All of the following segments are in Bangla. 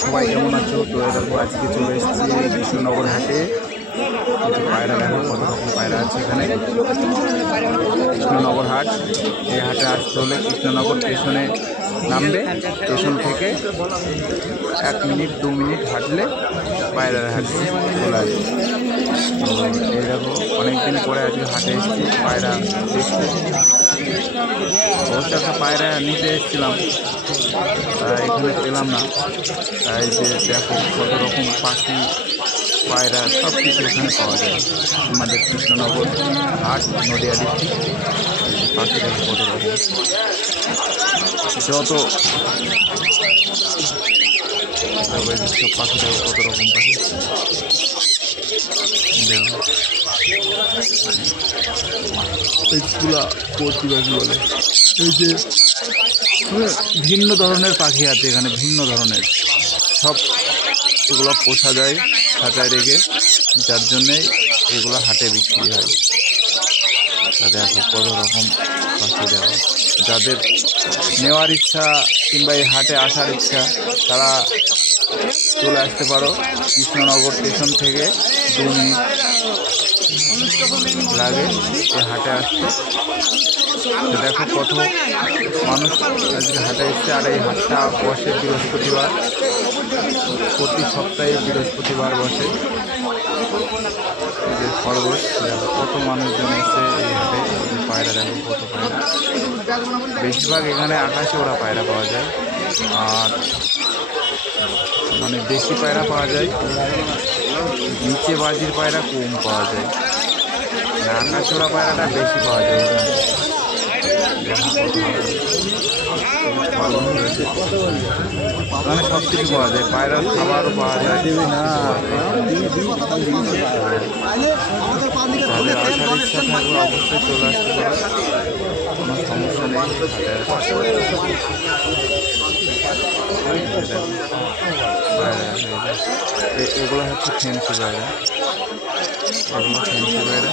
সবাই কেমন আছো? তো দেখো আজকে চলে এসেছি কৃষ্ণনগর হাটে। কিছু পায়রা দেখো, কত রকম পায়রা আছে এখানে। কৃষ্ণনগর হাট, এই হাটে আসতে হলে কৃষ্ণনগর স্টেশনে নামবে। স্টেশন থেকে 1 মিনিট 2 মিনিট হাঁটলে পায়রার হাট চলে আসবে। তো এই দেখো অনেকদিন পরে আজকে হাটে এসেছি পায়রা দেখতে। অবশ্য একটা পায়রা নিতে এসেছিলাম, এখানে পেলাম না। তাই যে দেখো কত রকম পাখি পায়রা সব কিছু এখানে পাওয়া যায় আমাদের কৃষ্ণনগর হাট, নদিয়া ডিস্ট্রিক্ট। পাখি দেখো কত রকম, যত সব পাখি দেখো কত রকম পাখি দেখো। এইগুলা কচি পাখি বলে। এই যে ভিন্ন ধরনের পাখি আছে এখানে, ভিন্ন ধরনের সব। এগুলো পোষা যায় খাঁচায় রেখে, যার জন্যেই এগুলো হাটে বিক্রি হয়। দেখো কত রকম পাখি দেখো। যাদের নেওয়ার ইচ্ছা কিংবা এই হাটে আসার ইচ্ছা, তারা চলে আসতে পারো। কৃষ্ণনগর স্টেশন থেকে 2 মিনিট লাগে এই হাটে আসতে। দেখো কত মানুষ আজকে হাটে এসছে। আর এই হাটটা বসে বৃহস্পতিবার, প্রতি সপ্তাহে বৃহস্পতিবার বসে। এই যে খরগোশ দেখো, কত মানুষজন এসে এই হাটে। পায়রা দেখো কত পায়রা, বেশিরভাগ এখানে আকাশে ওরা পায়রা পাওয়া যায়। আর মানে দেশি পায়রা পাওয়া যায়, নিচে বাজির পায়রা কম পাওয়া যায়। আকাশে ওরা পায়রাটা বেশি পাওয়া যায় এখানে। মানে সব কিছু পাওয়া যায়, পায়রার খাবারও পাওয়া যায়। যাদের আসার ইচ্ছা থাকবে অবশ্যই চলে আসতে পারে, কোনো সমস্যা নেই। এগুলো হচ্ছে ফেন্সি পায়রা, এগুলো ফেন্সি পায়রা।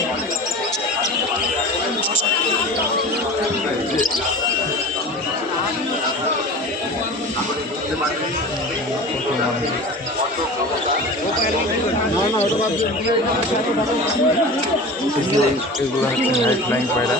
এগুলো হচ্ছে হাই ফ্লাইং পায়রা।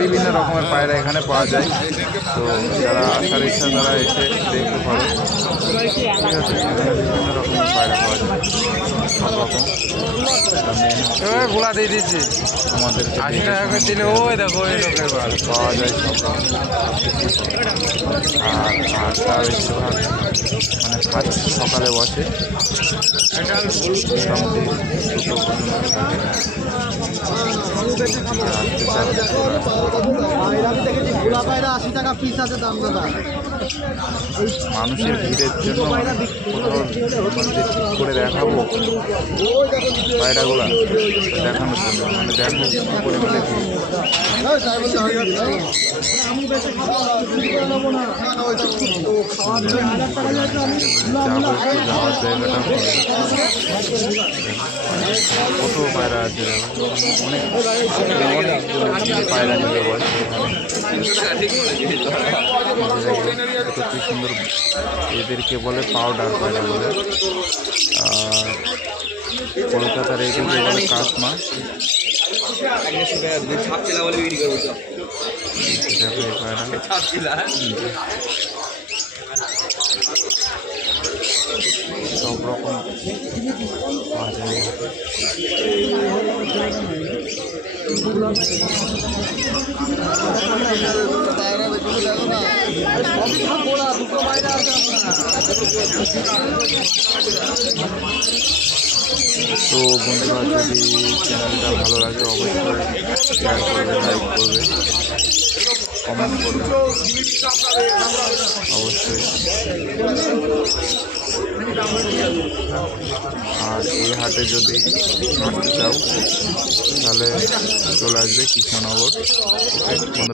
বিভিন্ন রকমের পায়রা এখানে পাওয়া যায়। তো যারা আসার ইচ্ছা তারা এসে দেখতে পারো। ঠিক আছে, বিভিন্ন রকমের পায়রা পাওয়া যায়, সব রকম। গোলা দিয়ে দিচ্ছি আমাদের 80 টাকা করে দিলে। ওই দেখো এই লোকের পাওয়া যায় সব রকম। আর হাটটা বেশিরভাগ মানে ফার্স্ট সকালে বসে, মোটামুটি 2টো পর্যন্ত থাকে। মানুষের ভিড়ের জন্য মানে ঠিক করে দেখাবো পায়রাগুলা দেখানোর জন্য, মানে দেখো কি পরিমাণে ভিড়। যাওয়ার জায়গাটা কত পায়রা আছে, অনেক পায়রা নিয়ে বসে কত কি সুন্দর। এদেরকে বলে পাউডার পায়রা বলে, আর কলকাতার এদিকে বলে কাসমা। দেখো এই পায়রা সব রকম পাওয়া যায়। তো বন্ধুরা, যদি চ্যানেলটা ভালো লাগে অবশ্যই শেয়ার করবে, লাইক করবে। কমেন্ট করবে অবশ্যই। আর এই হাটে যদি হাঁটতে চাও তাহলে চলে আসবে কৃষ্ণনগর। ওকে বন্ধুরা।